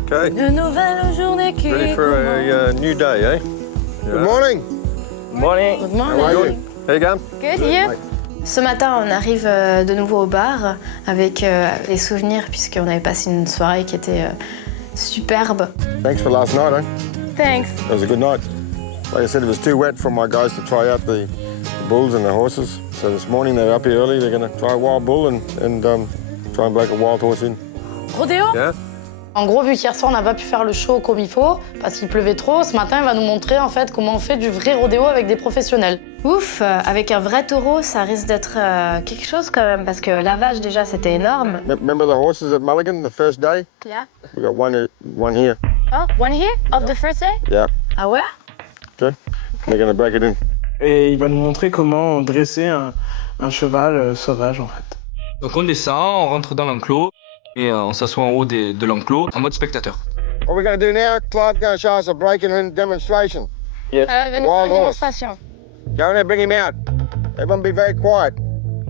Okay. Une nouvelle journée qui Ready for a new day, eh? Good morning. Morning. Good How are morning. you? Hey, Gam. Good, you? Ce matin, on arrive de nouveau au bar avec des souvenirs puisqu'on avait passé une soirée qui était superbe. Thanks for last night, eh? Thanks. It was a good night. Like I said, it was too wet for my guys to try out the bulls and the horses. So this morning they're up here early. They're going to try a wild bull and try and break a wild horse in. Rodéo? Yeah? En gros, vu qu'hier soir, on n'a pas pu faire le show comme il faut, parce qu'il pleuvait trop, ce matin, il va nous montrer en fait comment on fait du vrai rodéo avec des professionnels. Ouf, avec un vrai taureau, ça risque d'être quelque chose quand même, parce que lavage déjà, c'était énorme. Remember the horses at Mulligan the first day? Yeah. We got one here. Oh, one here? Of the first day? Yeah. Ah ouais? Okay. They're going to break it in. Et il va nous montrer comment dresser un cheval sauvage en fait. Donc on descend, on rentre dans l'enclos et on s'assoit en haut de l'enclos en mode spectateur. What we're going to do now, Clive's going to show us a breaking in demonstration. Wild horse. Go in there, bring him out. Everyone be very quiet.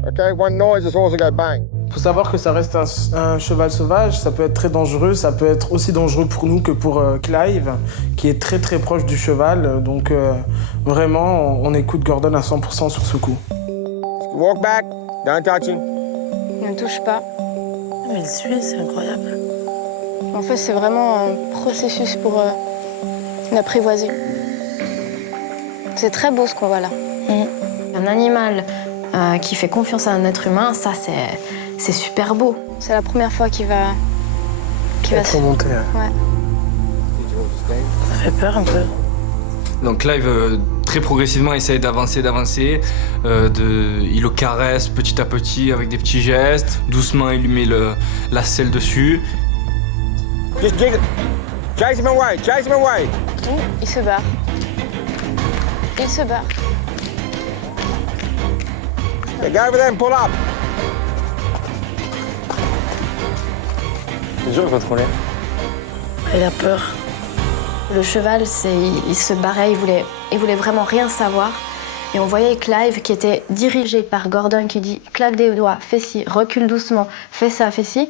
Okay, one noise, this horse will go bang. Faut savoir que ça reste un cheval sauvage, ça peut être très dangereux, ça peut être aussi dangereux pour nous que pour Clive, qui est très très proche du cheval. Donc vraiment, on écoute Gordon à 100% sur ce coup. Walk back, don't touch him. Ne touche pas. Mais il suit, c'est incroyable. En fait, c'est vraiment un processus pour l'apprivoiser. C'est très beau ce qu'on voit là. Un animal qui fait confiance à un être humain, ça c'est super beau. C'est la première fois qu'il va se... Remonter. Ouais. Ça fait peur un peu. Donc Clive très progressivement essaye d'avancer, il le caresse petit à petit avec des petits gestes. Doucement il lui met la selle dessus. Just jiggle. Chase him away, chase him away. Il se barre. Il se barre. Okay, go over there and pull up. C'est dur de contrôler. Il a peur. Le cheval, il se barrait, il voulait vraiment rien savoir. Et on voyait Clive qui était dirigé par Gordon qui dit claque des doigts, fais ci, recule doucement, fais ça, fais ci.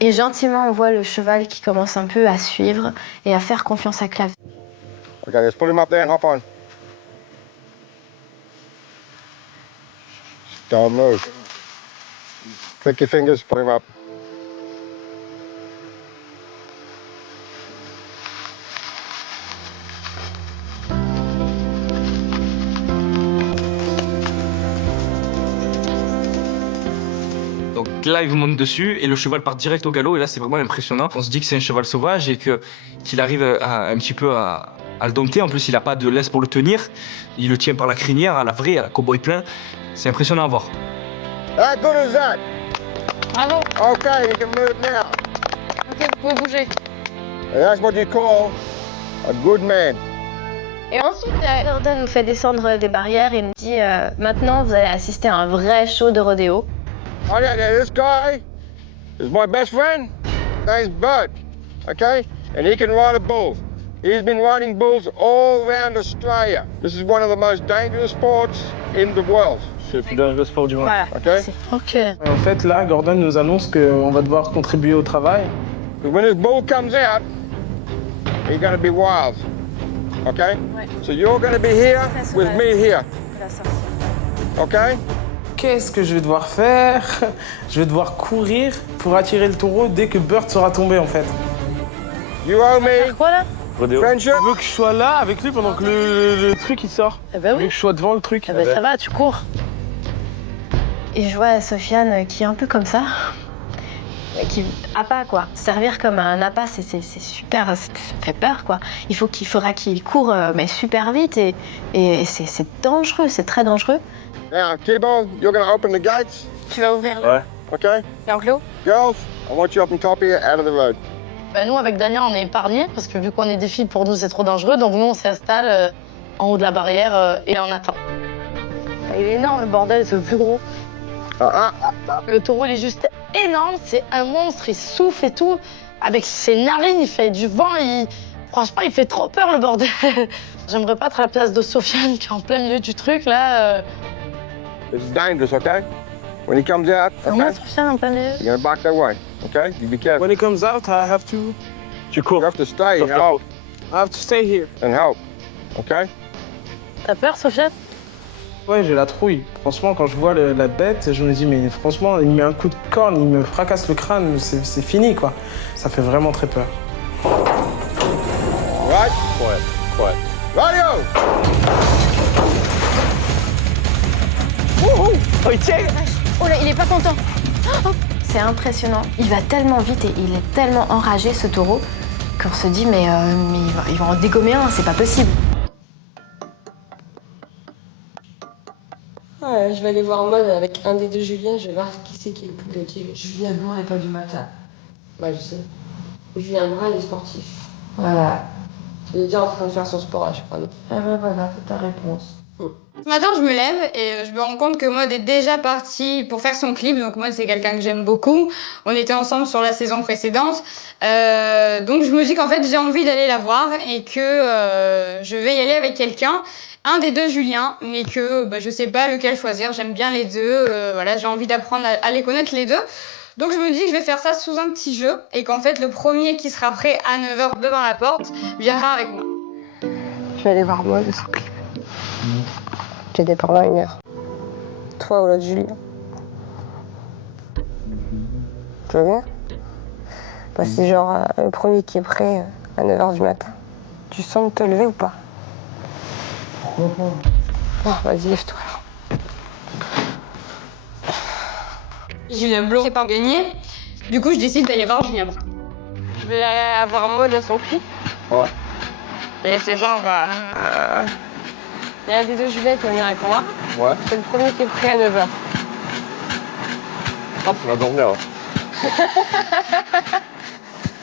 Et gentiment, on voit le cheval qui commence un peu à suivre et à faire confiance à Clive. Okay, let's pull him up there and hop on. Don't move. Click your fingers, pull him up. Donc Clive monte dessus et le cheval part direct au galop et là c'est vraiment impressionnant. On se dit que c'est un cheval sauvage et qu'il arrive un petit peu à le dompter. En plus il n'a pas de laisse pour le tenir. Il le tient par la crinière à la vraie, à la cowboy plein. C'est impressionnant à voir. How good is that? Bravo. Okay, you can move now. Ok, vous pouvez bouger. And that's what you call a good man. Et ensuite, Gordon nous fait descendre des barrières et nous dit maintenant vous allez assister à un vrai show de rodéo. Oh yeah, this guy is my best friend. His name's Bud, okay? And he can ride a bull. He's been riding bulls all around Australia. This is one of the most dangerous sports in the world, C'est le plus dangereux sport du monde. Voilà. okay? Ok. En fait, là, Gordon nous annonce qu'on va devoir contribuer au travail. Because when this bull comes out, he's going to be wild, okay? Ouais. So you're going to be here That's with right. me here, La sortie. okay? Qu'est-ce que je vais devoir faire? Je vais devoir courir pour attirer le taureau dès que Burt sera tombé en fait. You owe me Quoi là? friendship. Il veut que je sois là avec lui pendant que le truc il sort. Eh ben Il veut oui. que je sois devant le truc. Eh ben ça va, tu cours. Et je vois Sofiane qui est un peu comme ça, qui appât quoi. Servir comme un appât, c'est super, ça fait peur quoi. Faudra qu'il court mais super vite et c'est dangereux, c'est très dangereux. Now, T-Bone, you're going to open the gates, Tu vas ouvrir okay? l'enclos. Girls, I want you up on top here, out of the road. Bah, nous, avec Daniel, on est épargnés parce que vu qu'on est des filles, pour nous, c'est trop dangereux. Donc nous, on s'installe en haut de la barrière et on attend. Il est énorme, le bordel, c'est le plus gros. Le taureau, il est juste énorme, c'est un monstre, il souffle et tout. Avec ses narines, il fait du vent, franchement, il fait trop peur, le bordel. J'aimerais pas être à la place de Sofiane qui est en plein milieu du truc, là. It's dangerous, okay? When he comes out, Comment okay, Sofiane en plein milieu? you're going to back that way, okay? You be careful. When it comes out, I have to You have to stay and help. I have to stay here. And help. Okay? T'as peur, Sofiane? Ouais, j'ai la trouille. Franchement, quand je vois la bête, je me dis, mais franchement, il me met un coup de corne, il me fracasse le crâne, c'est fini, quoi. Ça fait vraiment très peur. Right? Quiet. Radio! Oh là, il est pas content. C'est impressionnant. Il va tellement vite et il est tellement enragé, ce taureau, qu'on se dit, mais il va en dégommer un, c'est pas possible. Ouais, je vais aller voir en mode avec un des deux Julien, je vais voir qui c'est qui est le plus gâté. Julien Blanc et pas du matin. Ouais, je sais. Julien Blanc, il est sportif. Voilà. Il est déjà en train de faire son sport là, je crois. Ah ben voilà, c'est ta réponse. Ce matin, je me lève et je me rends compte que Maud est déjà partie pour faire son clip. Donc Maud, c'est quelqu'un que j'aime beaucoup. On était ensemble sur la saison précédente. Donc je me dis qu'en fait, j'ai envie d'aller la voir et que je vais y aller avec quelqu'un. Un des deux Julien, mais que je sais pas lequel choisir. J'aime bien les deux. Voilà, j'ai envie d'apprendre à les connaître les deux. Donc je me dis que je vais faire ça sous un petit jeu et qu'en fait, le premier qui sera prêt à 9h devant la porte viendra avec moi. Je vais aller voir Maud et son clip. J'étais pendant 1 heure. Toi ou l'autre Julien. Tu veux bien? Bah, c'est genre le premier qui est prêt à 9h du matin. Tu sens de te lever ou pas? Bon, vas-y, lève-toi. Julien Blanc, c'est pas gagné. Du coup, je décide d'aller voir Julien Blanc. Je vais avoir Maud à son clip. Ouais. Et c'est genre... il y a un des deux Julien qui va venir avec moi. Ouais. C'est le premier qui est prêt à 9h. Hop, on va dormir. Là.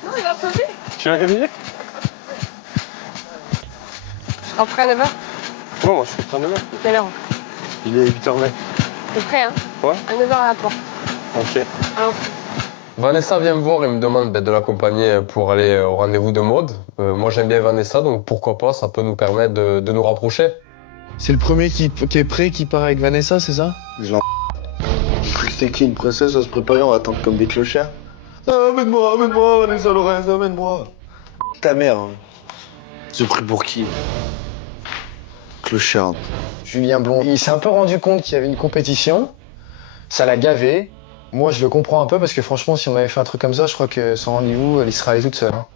Non, il va sauter. Tu l'as réveillé? Tu seras prêt à 9h? Ouais, moi je suis prêt à 9h. Quelle heure? Il est 8h20. T'es prêt, hein? Ouais. À 9h à la porte. Ok. Alors, Vanessa vient me voir et me demande de l'accompagner pour aller au rendez-vous de Maud. Moi j'aime bien Vanessa, donc pourquoi pas, ça peut nous permettre de nous rapprocher. C'est le premier qui est prêt, qui part avec Vanessa, c'est ça? J'ai cru que c'était qui une princesse à se préparer, on va attendre comme des clochards. Ah, amène-moi, Vanessa Lorenz, amène-moi. Ta mère, hein. C'est pris pour qui? Clochard. Julien Blond, il s'est un peu rendu compte qu'il y avait une compétition. Ça l'a gavé. Moi, je le comprends un peu parce que franchement, si on avait fait un truc comme ça, je crois que son rendez-vous, elle y serait allée toute seule. Hein.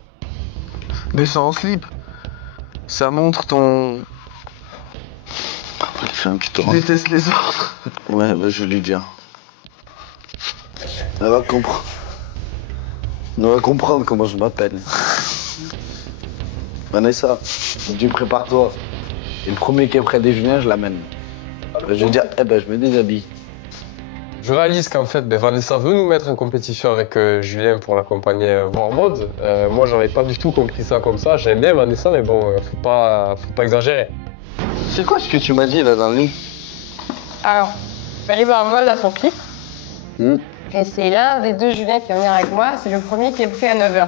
Mais ça en slip. Ça montre ton... Les femmes qui te rendent. Déteste les autres. Ouais, bah je lui dis. Elle va comprendre. Elle va comprendre comment je m'appelle. Vanessa, tu prépare-toi. Et le premier qui est près des Julien, je l'amène. Je vais dire, je me déshabille. Je réalise qu'en fait, Vanessa veut nous mettre en compétition avec Julien pour l'accompagner voir Maud. Moi, j'avais pas du tout compris ça comme ça. J'aime bien Vanessa, mais bon, faut pas exagérer. C'est quoi ce que tu m'as dit là dans le lit? alors, je vais aller voir Maud à son clip. Et c'est l'un des deux Julien qui va venir avec moi. C'est le premier qui est prêt à 9h.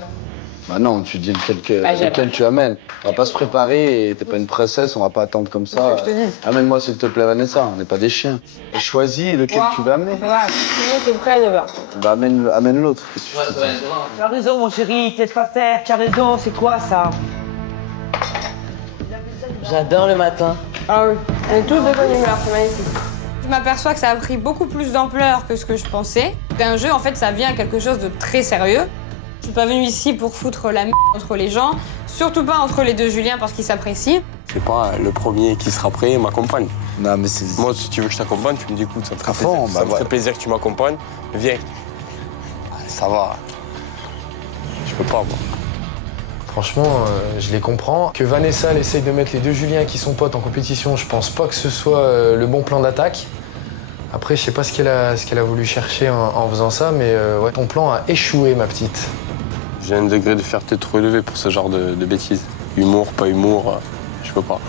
Bah non, tu dis lequel, Bah, lequel tu amènes. On va pas se préparer, et t'es pas une princesse, on va pas attendre comme ça. C'est ce que je te dis. Amène-moi s'il te plaît Vanessa, on n'est pas des chiens. Choisis lequel tu veux amener. Voilà, le premier qui est prêt à 9h. Bah amène l'autre. Tu as raison, mon chéri, te laisse pas faire, tu as raison, c'est quoi ça? J'adore le matin. Ah oui, on est tous de bonne humeur, c'est magnifique. Je m'aperçois que ça a pris beaucoup plus d'ampleur que ce que je pensais. D'un jeu, en fait, ça vient à quelque chose de très sérieux. Je suis pas venue ici pour foutre la merde entre les gens, surtout pas entre les deux Julien parce qu'ils s'apprécient. C'est pas le premier qui sera prêt m'accompagne. Non mais c'est... Moi, si tu veux que je t'accompagne, tu me dis écoute, ça me ferait À fond, plaisir, bah ça me ouais. ferait plaisir que tu m'accompagnes. Viens. Ah, ça va. Je peux pas, moi. Franchement, je les comprends. Que Vanessa, elle essaye de mettre les deux Julien qui sont potes en compétition, je pense pas que ce soit le bon plan d'attaque. Après, je sais pas ce qu'elle a voulu chercher en faisant ça, mais ouais, ton plan a échoué, ma petite. J'ai un degré de fierté trop élevé pour ce genre de bêtises. Humour, pas humour, je peux pas.